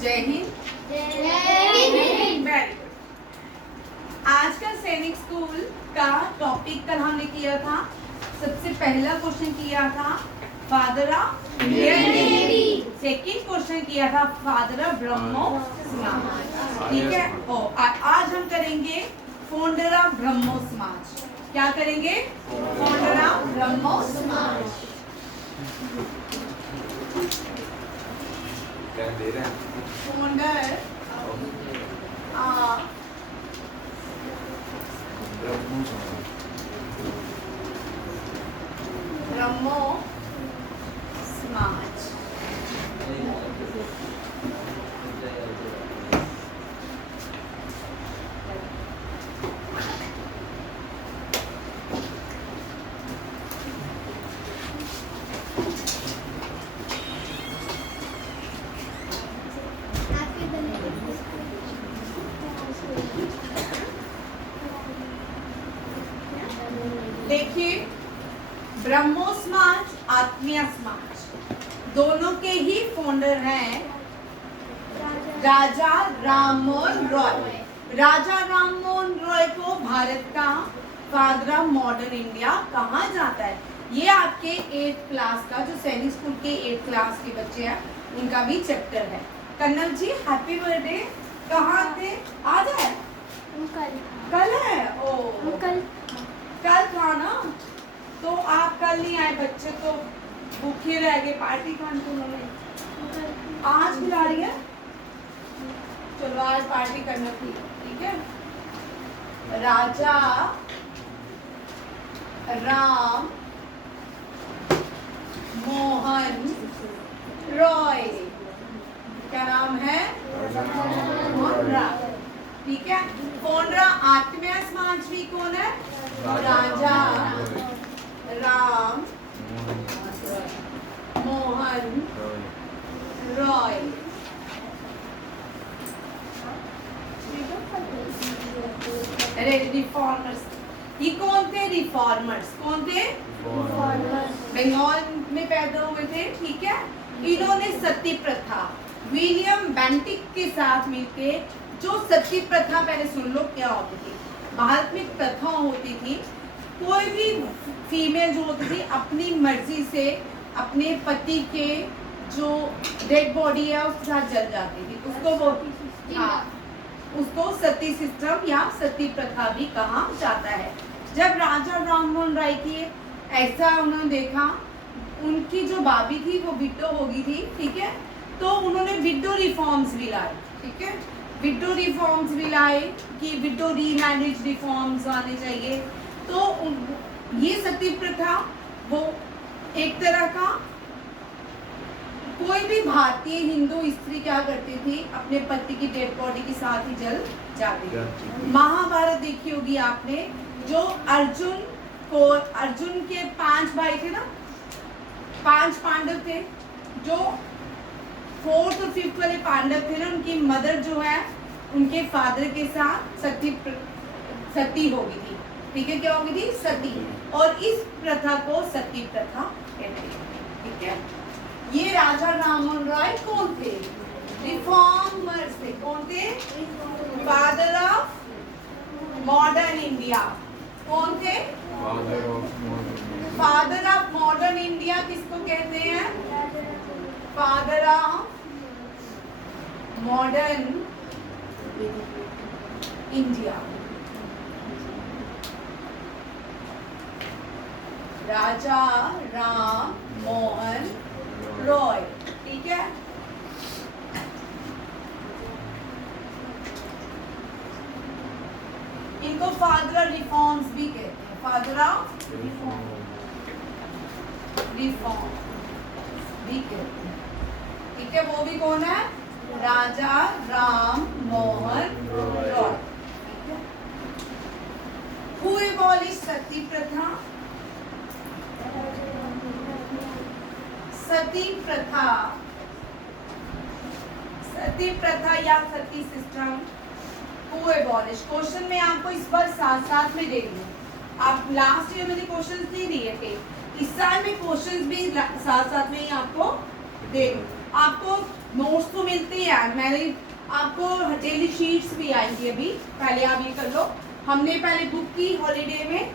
जय Hind. Very good. आज का सैनिक स्कूल का टॉपिक कल हमने किया था। सबसे पहला क्वेश्चन किया था father of Indian navy. Second question किया था फादर ऑफ ब्रह्मो समाज। ठीक है। आज हम करेंगे फाउंडर ऑफ ब्रह्मो समाज। क्या करेंगे? फाउंडर ऑफ ब्रह्मो समाज। फाउंडर ऑफ ब्रह्मो समाज। देखिए, ब्रह्मो समाज, आत्मीय समाज, दोनों के ही फाउंडर हैं राजा राममोहन रॉय। राजा राममोहन रॉय को भारत का फादर ऑफ मॉडर्न इंडिया कहा जाता है। ये आपके 8th क्लास का, जो सैनिक स्कूल के 8th क्लास के बच्चे हैं, उनका भी चैप्टर है। कन्नल जी, हैप्पी बर्थडे। कहाँ थे? आज है? कल है। ओ कल था ना, तो आप कल नहीं आए। बच्चे तो भूखे रह गए, पार्टी खाने को उन्होंने आज बुला रही है। चलो आज पार्टी करना थी। ठीक है। राजा राम मोहन रॉय, क्या नाम है? मोहन रॉय। ठीक है। फाउंडर आत्मीय समाज भी कौन है? राजा राम मोहन रॉय। अरे रिफॉर्मर्स, ये कौन थे? रिफॉर्मर्स कौन थे? बंगाल में पैदा हुए थे। ठीक है। इन्होंने सती प्रथा विलियम बेंटिक के साथ मिलके, जो सती प्रथा, पहले सुन लो क्या होती थी। भारत में प्रथा होती थी, कोई भी फीमेल जो होती थी अपनी मर्जी से अपने पति के जो डेड बॉडी है उसके साथ जल जाती थी। उसको वो उसको सती सिस्टम या सती प्रथा भी कहा जाता है। जब राजा राममोहन राय की ऐसा उन्होंने देखा, उनकी जो भाभी थी वो विडो हो गई थी। ठीक है। तो उन्होंने विडो रिफॉर्म्स भी लाए। ठीक है। विडो रिफॉर्म्स भी लाए कि विडो रीमैरिज रिफॉर्म्स आने चाहिए। तो ये सती प्रथा वो एक तरह का, कोई भी भारतीय हिंदू स्त्री क्या करती थी, अपने पति की डेड बॉडी के साथ ही जल जाती थी। महाभारत देखी होगी आपने, जो अर्जुन के 5 भाई थे ना, 5 पांडव थे। जो 4th और 5th वाले पांडव थे ना, उनकी मदर जो है उनके फादर के साथ सती हो गई थी। ठीक है। क्या हो गई थी? सती। और इस प्रथा को सती प्रथा कहते हैं। ठीक है। ये राजा राममोहन रॉय कौन थे? रिफॉर्मर्स थे। कौन थे? Father of modern India. कौन थे? फादर ऑफ मॉडर्न इंडिया किसको कहते हैं? फादर ऑफ मॉडर्न इंडिया राजा राम मोहन रॉय। ठीक है। इनको फादर ऑफ रिफॉर्म्स भी कहते हैं। फादर ऑफ रिफॉर्म भी कहते हैं। ठीक है। वो भी कौन है? राजा राम मोहन रॉय। हु एबॉलिश सती प्रथा? सती प्रथा या सती सिस्टम हु एबॉलिश। क्वेश्चन में आपको इस बार साथ साथ में दे दूँ। आप लास्ट ईयर मैंने क्वेश्चंस नहीं दिए थे, इस साल में क्वेश्चंस भी साथ साथ में ही आपको दे दूँ। आपको नोट्स तो मिलते हैं, मैंने आपको डेली शीट्स भी आएंगी अभी, पहले आप ये कर लो। हमने पहले बुक की हॉलीडे में,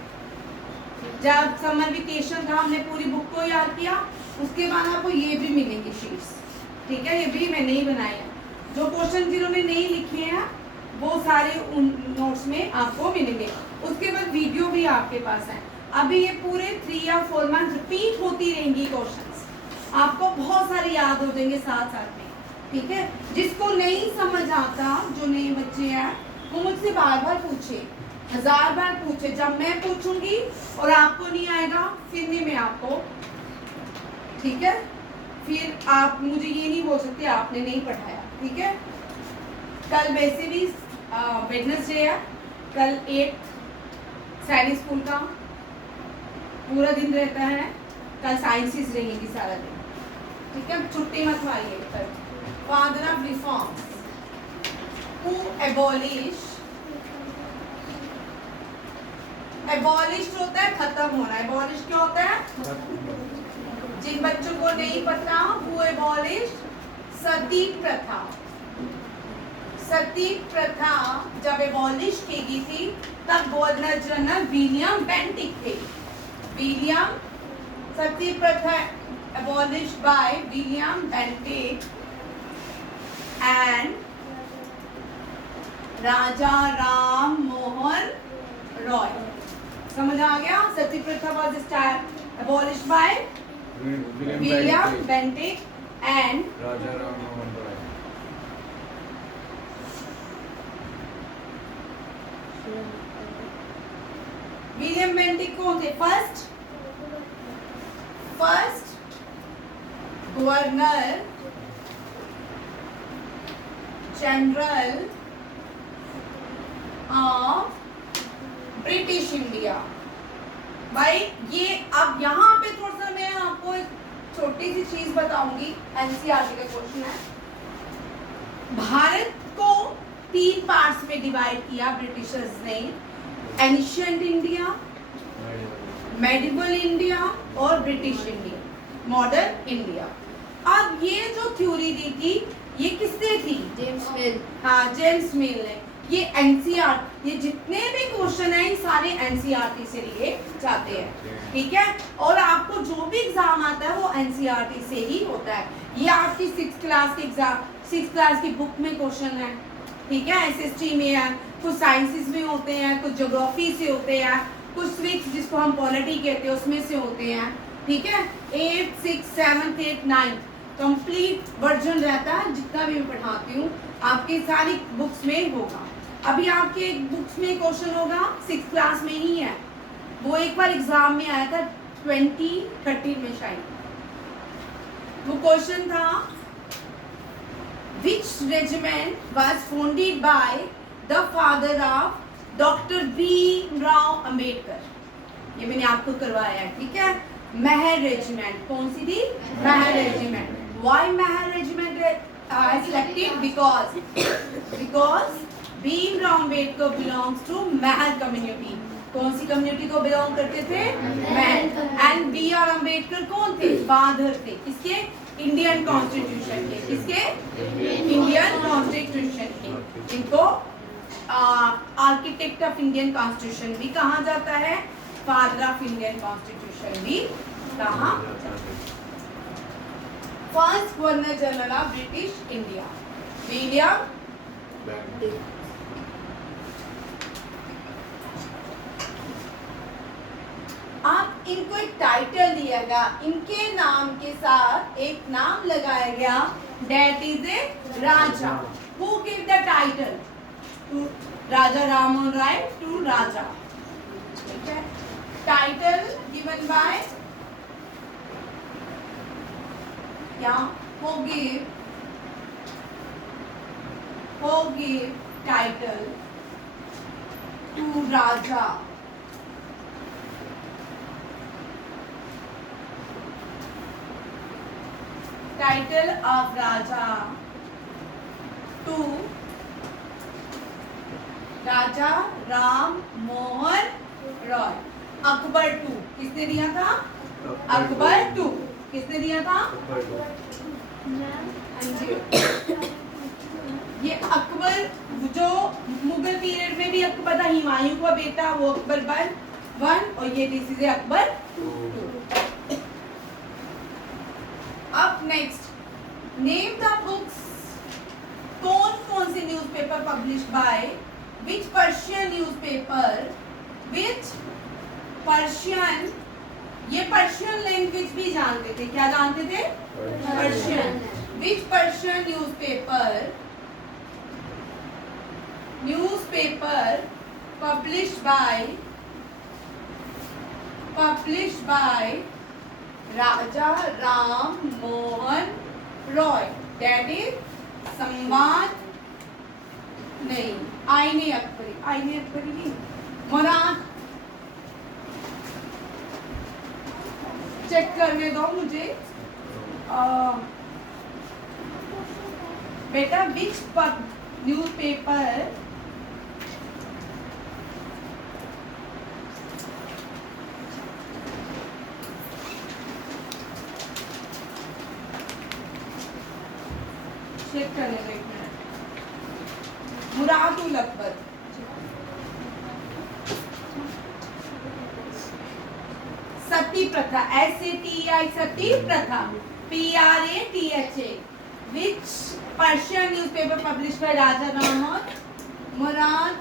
जब समर वेकेशन था हमने पूरी बुक को याद किया, उसके बाद आपको ये भी मिलेंगे शीट्स, ठीक है। ये भी मैंने ही बनाए हैं, जो क्वेश्चन जिन्होंने नहीं लिखे हैं वो सारे उन नोट्स में आपको मिलेंगे। उसके बाद वीडियो भी आपके पास है। अभी ये पूरे 3 या 4 मंथ रिपीट होती रहेंगी क्वेश्चंस, आपको बहुत सारे याद हो जाएंगे साथ साथ में, ठीक है। जिसको नहीं समझ आता, जो नए बच्चे हैं, वो मुझसे बार बार पूछे, 1000 बार पूछे। जब मैं पूछूंगी और आपको नहीं आएगा फिर नहीं मैं आपको, ठीक है, फिर आप मुझे ये नहीं बोल सकते आपने नहीं पढ़ाया, ठीक है। कल वैसे भी वेडनेसडे है, कल 8 सैनिक स्कूल का पूरा दिन रहता है, कल साइंसेस रहेंगी सारा दिन, ठीक है। छुट्टी मत मारिए कल। Father of reforms who abolish, abolish होता है खत्म होना, एबॉलिश क्या होता है? जिन बच्चों को नहीं पता, हु एबॉलिश सती प्रथा। सती प्रथा जब एबॉलिश की गई थी तब गवर्नर जनरल विलियम बेंटिक थे। William, sati pratha abolish by William Bentinck and Raja Ram Mohan Roy. समझ आ गया? Sati pratha was abolished by William Bentinck and Raja Ram Mohan Roy. William Bentinck कौन थे? First governor general of British India. भाई ये अब यहाँ पे थोड़ा सा मैं आपको एक छोटी सी चीज बताऊंगी, एनसीईआरटी का क्वेश्चन है। भारत को 3 पार्ट्स में डिवाइड किया ब्रिटिशर्स ने, एंशिएंट इंडिया, मेडिवल इंडिया और ब्रिटिश इंडिया, मॉडर्न इंडिया। अब ये जो थ्योरी दी थी ये किसने थी? जेम्स मिल। हाँ, जेम्स मिल ने। ये एनसीईआरटी, ये जितने भी क्वेश्चन हैं ये सारे एनसीईआरटी से लिए जाते हैं, ठीक है। और आपको जो भी एग्जाम आता है वो एनसीईआरटी से ही होता है। ये आपकी 6th क्लास के एग्जाम, 6th क्लास की बुक में क्वेश्चन है, ठीक है। एसएसटी में है, कुछ साइंसेस में होते हैं, कुछ ज्योग्राफी से होते हैं, कुछ स्विक्स जिसको हम पॉलिटी कहते हैं उसमें से होते हैं, ठीक है। 8th, 6th, 7th, 8th, 9th complete version रहता है, जितना भी मैं पढ़ाती हूँ आपकी सारी बुक्स में होगा। अभी आपके बुक्स में क्वेश्चन होगा 6th क्लास में ही है, वो एक बार एग्जाम में आया था 2013 में शायद। वो क्वेश्चन था which regiment was founded by the father of Dr. Bhimrao Ambedkar. ये मैंने आपको करवाया है, ठीक है। महर रेजिमेंट, कौन सी थी? Mahar regiment. Why Mahar regiment selected? Because Bhimrao Ambedkar belongs to Mahar community. कौन सी कम्युनिटी को बिलोंग करते थे? Mahar. And B R Ambedkar कौन थे? फादर थे किसके? इंडियन कॉन्स्टिट्यूशन के। किसके? इंडियन कॉन्स्टिट्यूशन के। इनको आर्किटेक्ट ऑफ इंडियन कॉन्स्टिट्यूशन भी कहा जाता है, फादर ऑफ इंडियन कॉन्स्टिट्यूशन भी कहा जाता है। First governor general of British India William Bentinck. आप इनको एक टाइटल दिया गया, इनके नाम के साथ एक नाम लगाया गया, that is a Raja. Who give the title to Raja Ram Mohan Roy to Raja, ठीक है। टाइटल गिवन बाय या who give title to Raja. Title of Raja to Raja Ram Mohan Roy. Akbar two किसने दिया था? अकबर टू किसने दिया था? ये अकबर जो मुगल पीरियड में भी अकबर था, हुमायूं का बेटा, वो अकबर 1 और ये दिस इज अकबर 2। अब नेक्स्ट, नेम द बुक्स। कौन कौन से newspaper publish by which Persian newspaper, which Persian, ये पर्शियन लैंग्वेज भी जानते थे, क्या जानते थे? Persian. Which Persian newspaper published by Raja Ram Mohan Roy, that is संवाद नहीं, आईने अकबरी नहीं, मराठ, चेक करने दो मुझे बेटा। विच न्यूज़पेपर चेक करने दो, एक मिनट। मुराद उल अकबर, सती प्रथा, SATI sati pratha, PRATHA, which Persian newspaper publish by Raja Ram Mirat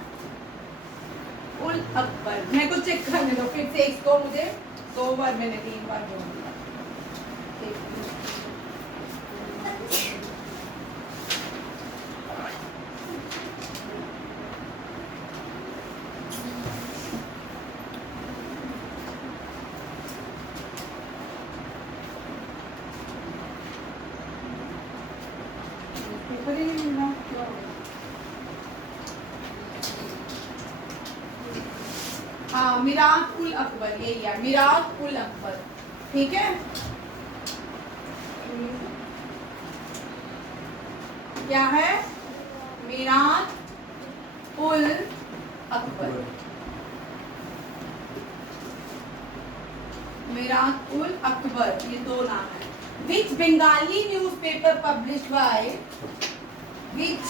ul Akbar. मेरे को चेक करने दो फिर से इसको, मुझे 2 बार मैंने 3 बार बोल दिया। हाँ, मिरात उल अकबर, यही है मिरात उल अकबर, ठीक है। क्या है? मिरात उल अकबर, मिरात उल अकबर, ये 2 नाम है। Which Bengali newspaper publish by, which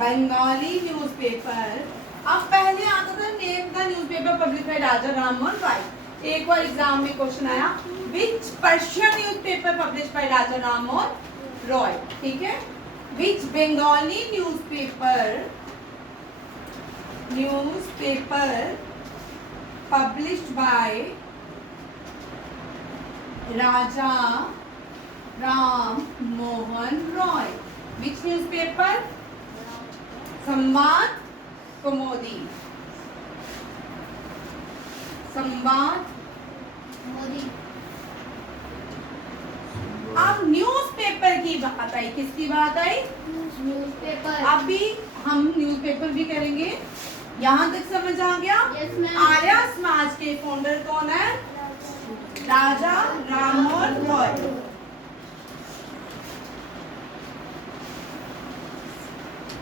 Bengali newspaper, अब पहले आता था name the newspaper publish by Raja Rammohan Roy. एक बार एग्जाम में क्वेश्चन आया, which Persian newspaper publish by Raja Rammohan Roy, ठीक है। Which Bengali newspaper published by Raja Ram Mohan Roy, which newspaper? Sambad Kaumudi, संवाद मोदी। अब न्यूज़पेपर की बात आई, किसकी बात आई? न्यूज़पेपर। अभी हम न्यूज़पेपर भी करेंगे, यहाँ तक समझ आ गया? yes, आर्य समाज के फाउंडर कौन है? राजा राममोहन रॉय।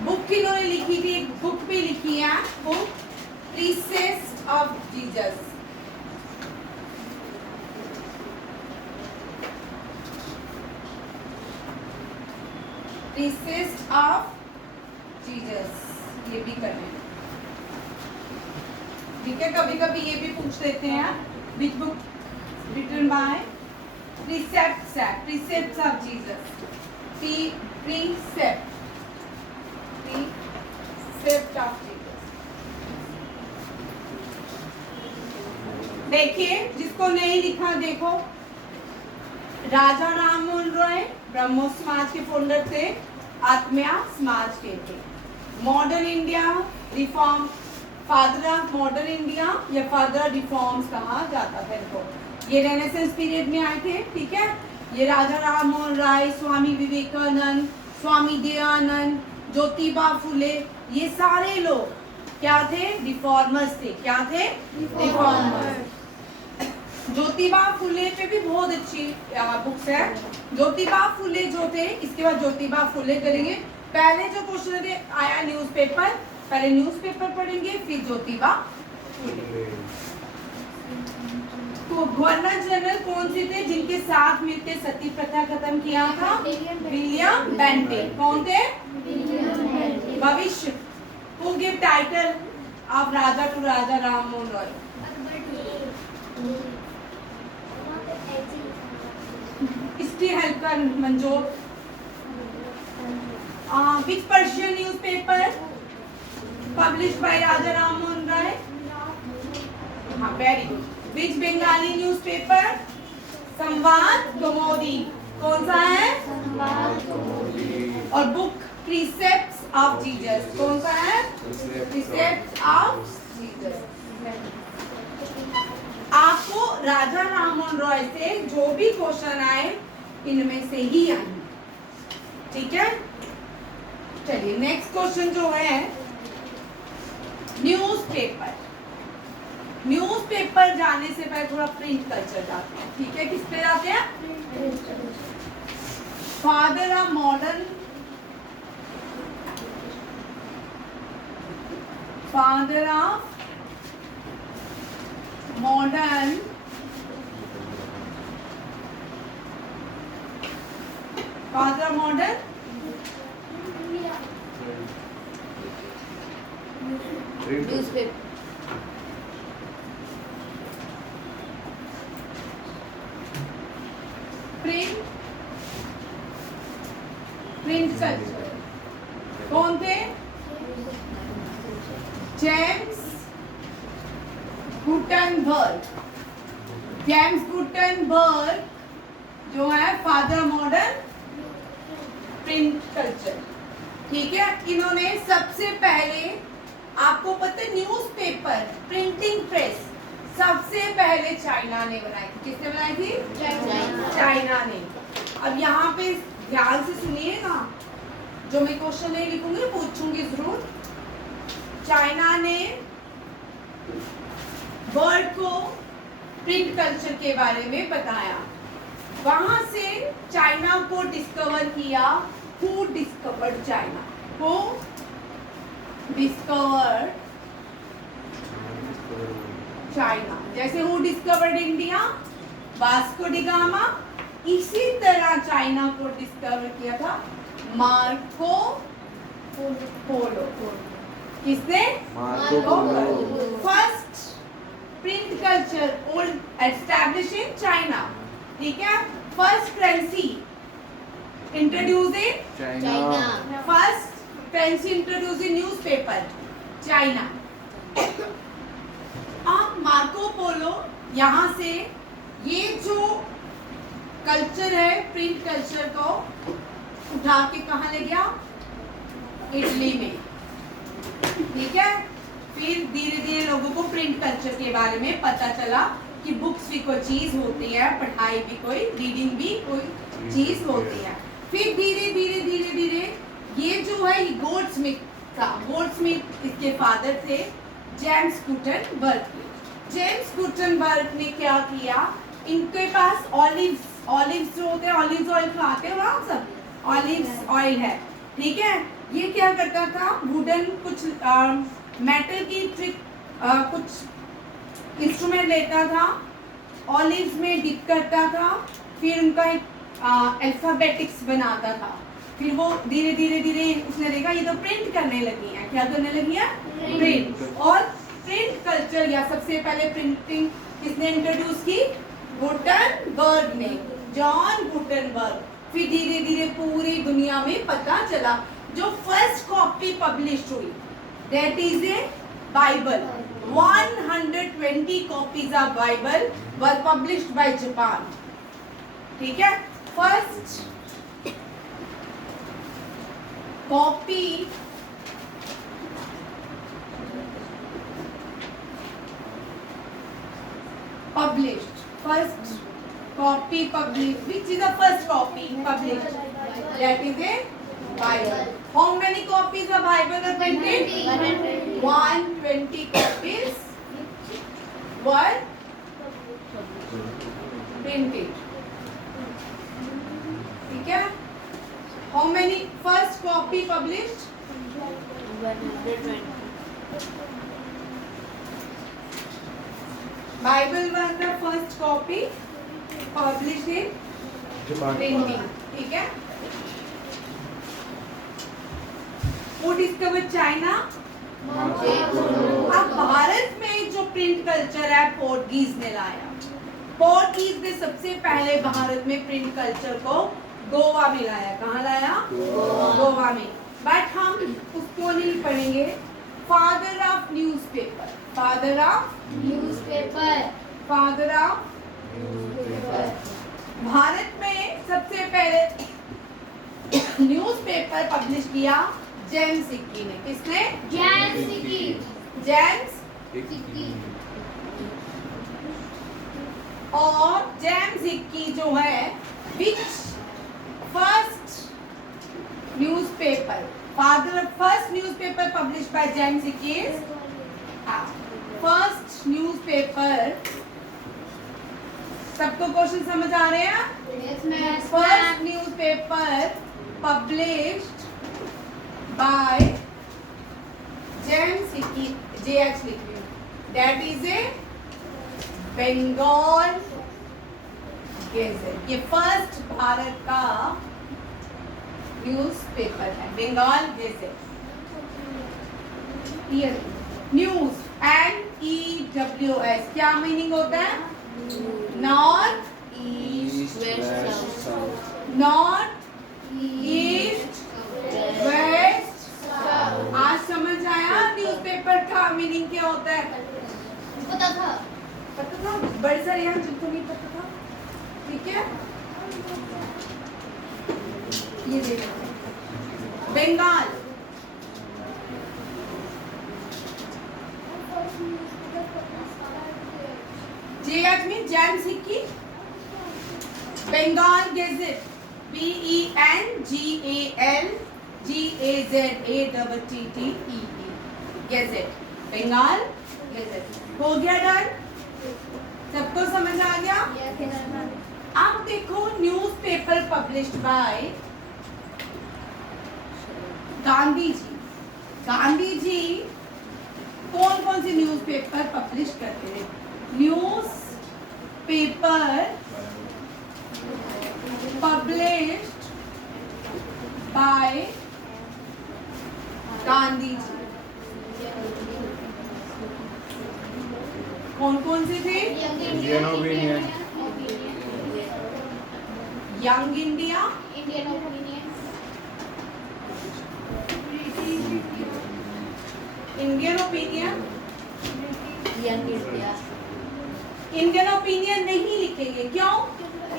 बुक किन्होंने लिखी थी? एक बुक भी लिखी है, book precepts of Jesus. Precepts of Jesus, ये भी करने, ठीक है। कभी कभी ये भी पूछ लेते हैं, which book written by precepts of Jesus, precept of Jesus. देखिए, जिसको नहीं लिखा देखो, राजा राममोहन रॉय ब्रह्मो समाज के फाउंडर थे, आत्मया समाज के थे। Modern India reform, father of modern India या फादर ऑफ रिफॉर्म्स कहा जाता था इनको। ये रेनेसेंस पीरियड में आए थे, ठीक है। ये राजा राममोहन राय, स्वामी विवेकानंद, स्वामी दयानंद, ज्योतिबा फुले, ये सारे लोग क्या थे? रिफॉर्मर्स थे। क्या थे? रिफॉर्मर्स। ज्योतिबा फुले पे भी बहुत अच्छी बुक्स है। ज्योतिबा फुले जो थे, इसके बाद ज्योतिबा फुले करेंगे। पहले जो क्वेश्चन थे आया न्यूज़पेपर, पहले न्यूज़पेपर पढ़ेंगे फिर ज्योतिबा फुले। गवर्नर जनरल कौन से थे जिनके साथ मिलकर सती प्रथा खत्म किया था? William Bentinck. कौन थे? भविष्य। Who give title of Raja to Raja Ram Mohan Roy? इसकी हेल्प कर Manjor. Which Persian newspaper published by Raja Ram Mohan Roy? हाँ, very good. Which Bengali newspaper? संवाद कौमुदी। कौन सा है? और बुक Precepts of Jesus कौन सा है? Precepts of Jesus। आपको राजा राम मोहन रॉय से जो भी क्वेश्चन आए इनमें से ही आए, ठीक है? चलिए नेक्स्ट क्वेश्चन जो है न्यूज़पेपर। न्यूज़पेपर जाने से पहले थोड़ा प्रिंट कल्चर जाते हैं, ठीक है? किस पे जाते हैं? Father of modern father of modern newspaper print culture कौन थे? James Gutenberg. जेम्स गुटेनबर्ग जो है फादर मॉडर्न प्रिंट कल्चर, ठीक है? इन्होंने सबसे पहले, आपको पता है न्यूज़पेपर प्रिंटिंग प्रेस सबसे पहले चाइना ने बनाई थी। किसने बनाई थी? चाइना ने। अब यहाँ पे ध्यान से सुनिएगा, जो मैं क्वेश्चन नहीं लिखूंगी पूछूंगी जरूर। चाइना ने वर्ल्ड को प्रिंट कल्चर के बारे में बताया। वहां से चाइना को डिस्कवर किया। Who discovered China? Who discovered China? जैसे who discovered India? Vasco da Gama. इसी तरह चाइना को डिस्कवर किया था मार्को पोलो। किसने? Marco Polo. First print culture old establish in China, ठीक है? First currency introduce in China. First currency introduce in newspaper China. अब मार्को पोलो यहाँ से ये जो कल्चर है प्रिंट कल्चर को उठा के कहाँ ले गया? इटली में, ठीक है? फिर धीरे धीरे लोगों को प्रिंट कल्चर के बारे में पता चला कि बुक्स भी कोई चीज होती है, पढ़ाई भी कोई, रीडिंग भी कोई चीज होती है। फिर धीरे धीरे धीरे धीरे ये जो है ये गोल्डस्मिथ था। गोल्डस्मिथ इसके फादर थे जेम्स गुटेनबर्ग। जेम्स गुटेनबर्ग ने क्या किया? इनके पास ऑलिव्स जो होते हैं, ऑलिव्स ऑयल खाते हो आप सब, ऑलिव्स ऑयल है, ठीक है? ये क्या करता था? वुडन कुछ मेटल की ट्रिक कुछ इंस्ट्रूमेंट लेता था, ऑलिव्स में डिप करता था, फिर उनका एक अल्फाबेटिक्स बनाता था। फिर वो धीरे धीरे धीरे उसने देखा ये तो प्रिंट करने लगी है। क्या करने लगी है? प्रिंट। और प्रिंट कल्चर या सबसे पहले प्रिंटिंग किसने इंट्रोड्यूस की? गुटेनबर्ग ने, जॉन गुटेनबर्ग। फिर धीरे धीरे पूरी दुनिया में पता चला। जो फर्स्ट कॉपी पब्लिश हुई that is A Bible. 120 copies of Bible were published by Japan, ठीक है? First copy published, first copy published, which is the first copy published? That is a Bible. How many copies of Bible are printed? 120 copies were printed. ठीक है? How many first copy published? 120. Bible was the first copy published in printing. ठीक है. Who discovered China? अब भारत में जो print culture है Portuguese ने लाया. पोर्टुगीज ने सबसे पहले भारत में प्रिंट कल्चर को गोवा में लाया. कहाँ लाया? गोवा में. बट हम उसको नहीं पढ़ेंगे. Father of newspaper. Father of newspaper. Father of Bharat में सबसे पहले न्यूज़पेपर पब्लिश किया जेम्स हिक्की ने. किसने? James Hicky. जेम्स. और जेम्स हिक्की जो है which first newspaper father first newspaper published by James Hicky is first newspaper. सबको क्वेश्चन समझ आ रहे हैं? Yes, ma'am. First newspaper published by James Hicky. JH लिख रही हूँ. That is a Bengal gazette. ये फर्स्ट भारत का न्यूज़पेपर है बंगाल गेजेट. न्यूज़ NEWS क्या मीनिंग होता है? North East, west, south. North east west. आज समझ आया न्यूज़पेपर का मीनिंग क्या होता है? पता था. पता था. बड़े सारे यहाँ जिनको नहीं पता था. ठीक है. ये देखो बंगाल. JH में James Hicky. Bengal gazette BENGAL GAZETTTE gazette. Bengal gazette. हो गया डन? सबको समझ आ गया? अब देखो newspaper published by Gandhi ji. Gandhi ji कौन कौन से न्यूज़पेपर पब्लिश करते थे? Newspaper published by Gandhi ji. कौन कौन से थे? Indian opinion. Young India. Indian opinion. Indian Opinion. Young India. Indian Opinion नहीं लिखेंगे. क्यों?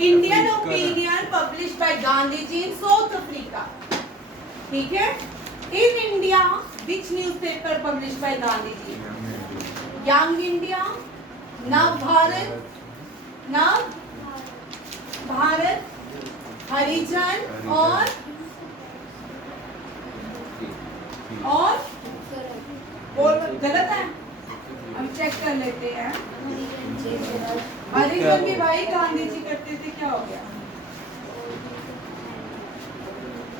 Indian Opinion published by Gandhi ji in South Africa. ठीक है. In India which newspaper published by Gandhi ji? Young India, Nav Bharat, नव भारत, हरिजन और बोल गलत है. हम चेक कर लेते हैं. हरिजन भी भाई गांधी जी करते थे. क्या हो गया?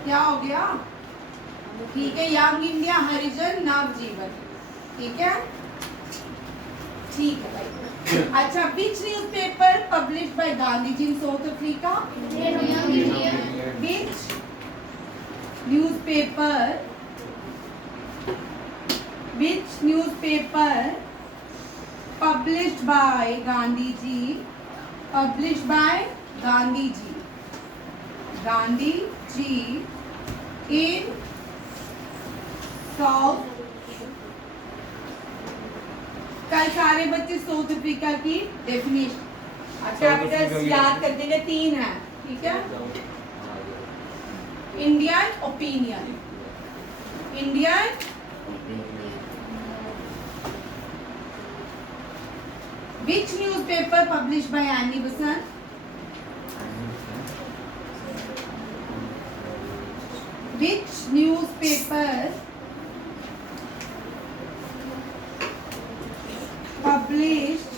क्या हो गया? ठीक है. यंग इंडिया, हरिजन, नव जीवन. ठीक है. ठीक है भाई. अच्छा. Which newspaper published by Gandhi ji in South Africa? Young India. Which newspaper published by Gandhi ji in South. कल सारे बच्चे साउथ अफ्रीका की डेफिनेशन कैपिटल्स याद कर देंगे. 3 है. ठीक है. Indian opinion. Indian which newspaper published by Annie Besant? Which newspaper published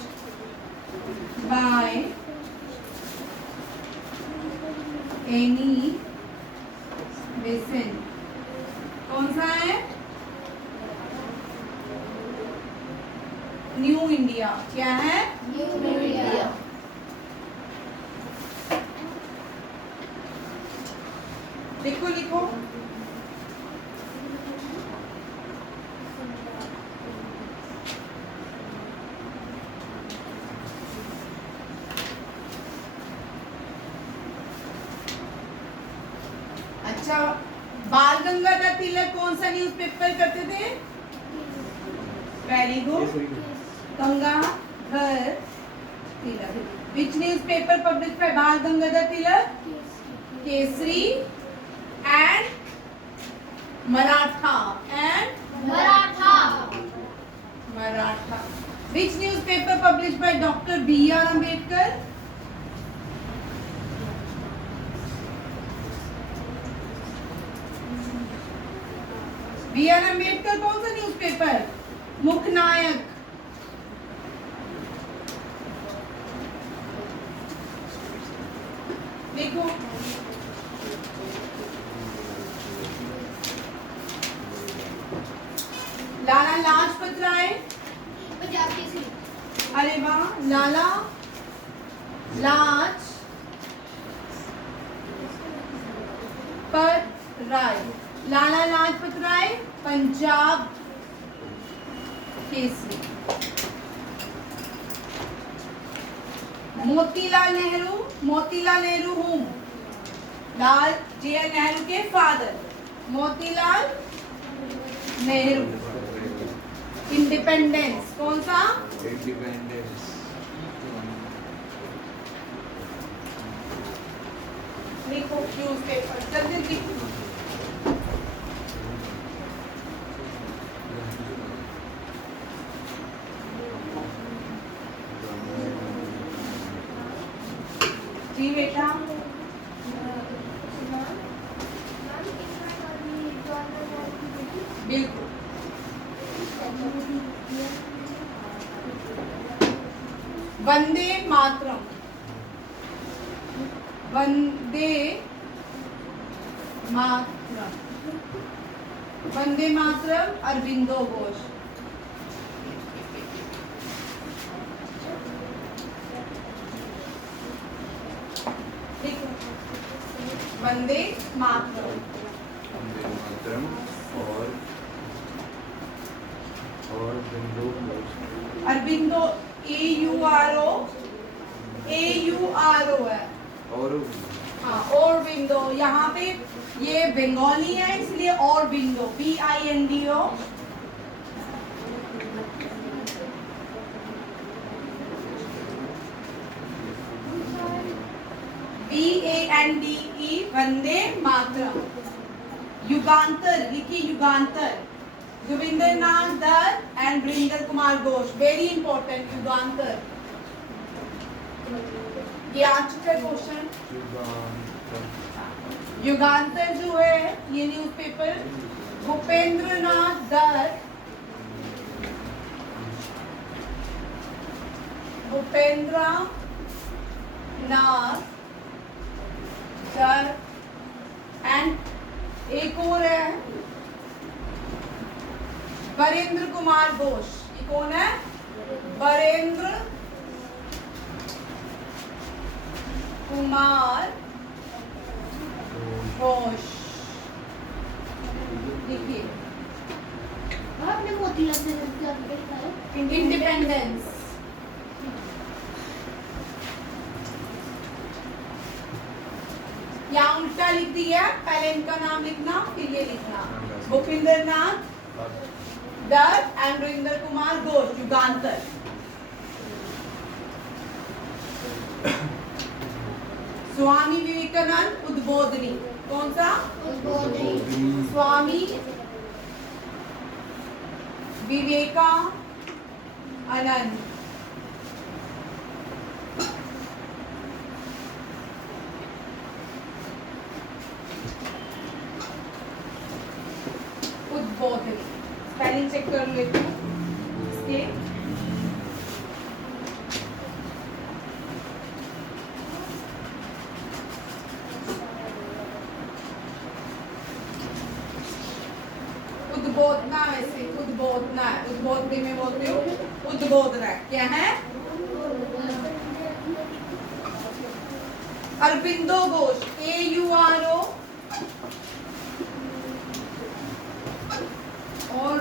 by Annie Besant? कौन सा है? New India. क्या है? New India. लिखो लिखो। अच्छा, बाल गंगाधर तिलक कौन सा न्यूज़पेपर करते थे? Very good. Gangadhar Tilak. Which newspaper published by Bal Gangadhar Tilak? Kesari and Maratha. And Maratha. Which newspaper published by Dr. B.R. Ambedkar? B.R. Ambedkar कौन सा न्यूज़पेपर? मुखनायक। देखो, लाला लाजपत राय। पंजाब केसरी। अरे वाह, लाला लाजपत राय। लाला लाजपत राय पंजाब केसरी। मोतीलाल नेहरू। मोतीलाल नेहरू हूँ, लाल जे.एन. नेहरू के फादर मोतीलाल नेहरू। इंडिपेंडेंस कौन सा? इंडिपेंडेंस। लिखो न्यूज़पेपर जल्दी लिखो। जी बेटा। बिल्कुल। वंदे मातरम। वंदे मातरम। वंदे मातरम अरविंदो घोष। देखो, वंदे मातरम। वंदे मातरम और बिंदु घोष। अरविंदो AURO है। और हाँ, और विंडो। यहाँ पे ये बंगाली है इसलिए और विंडो BINDO। BANDE वंदे मातरम। युगांतर लिखिए, Jugantar. Jogindernath Dutt and Barindra Kumar Ghosh. Very important, Jugantar. ये आ चुका है क्वेश्चन। युगांतर जो है ये न्यूज़पेपर भूपेंद्रनाथ दत्त एंड एक और है वरेंद्र कुमार घोष। ये कौन है? वरेंद्र कुमार घोष। देखिए, आपने मोतीलाल नेहरू का देखा है? इंडिपेंडेंस। यहाँ उल्टा लिख दिया, पहले इनका नाम लिखना फिर ये लिखना। भूपेंद्रनाथ दत्त एंड वरिंदर कुमार घोष। युगांतर। स्वामी विवेकानंद उद्बोधनी। कौन सा? उद्बोधनी। स्वामी विवेकानंद। उद्बोधनी। स्पेलिंग चेक कर लेते हैं इसके। उद्बोधना, वैसे उद्बोधना है, उद्बोधनी में बोलते हो उद्बोधना है। क्या है? अरबिंदो घोष, AURO और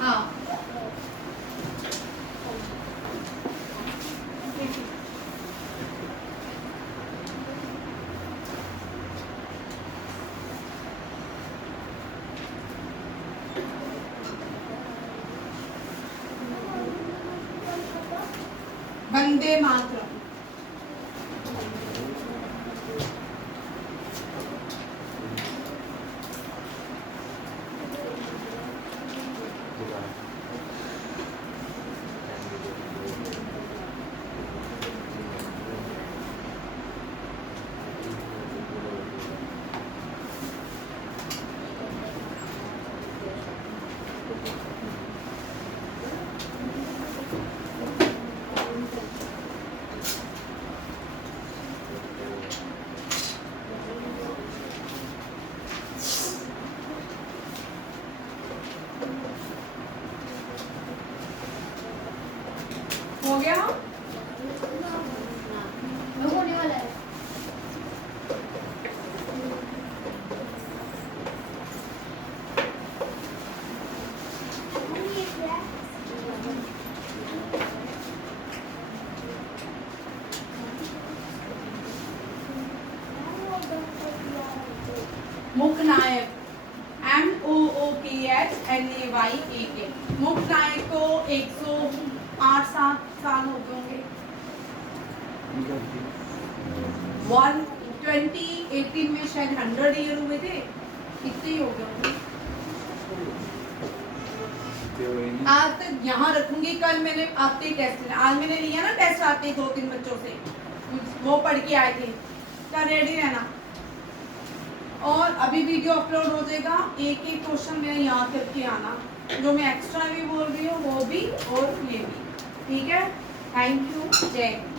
हाँ वंदे मातरम। हो गया? होने वाला है। मुखनायक, MOOKHNAYAK। मुखनायक को 108-7 साल हो गए होंगे। 2018 में शायद 100 ईयर हुए थे, इतने ही हो गए होंगे। आज तक यहाँ रखूंगी, कल मैंने आते ही टेस्ट लिया, आज मैंने लिया ना टेस्ट आते ही 2-3 बच्चों से, वो पढ़ के आए थे। क्या रेडी रहना। और अभी वीडियो अपलोड हो जाएगा, एक एक क्वेश्चन मेरा याद करके आना, जो मैं एक्स्ट्रा भी बोल रही हूँ वो भी और ये भी, ठीक है। थैंक यू, जय हिंद।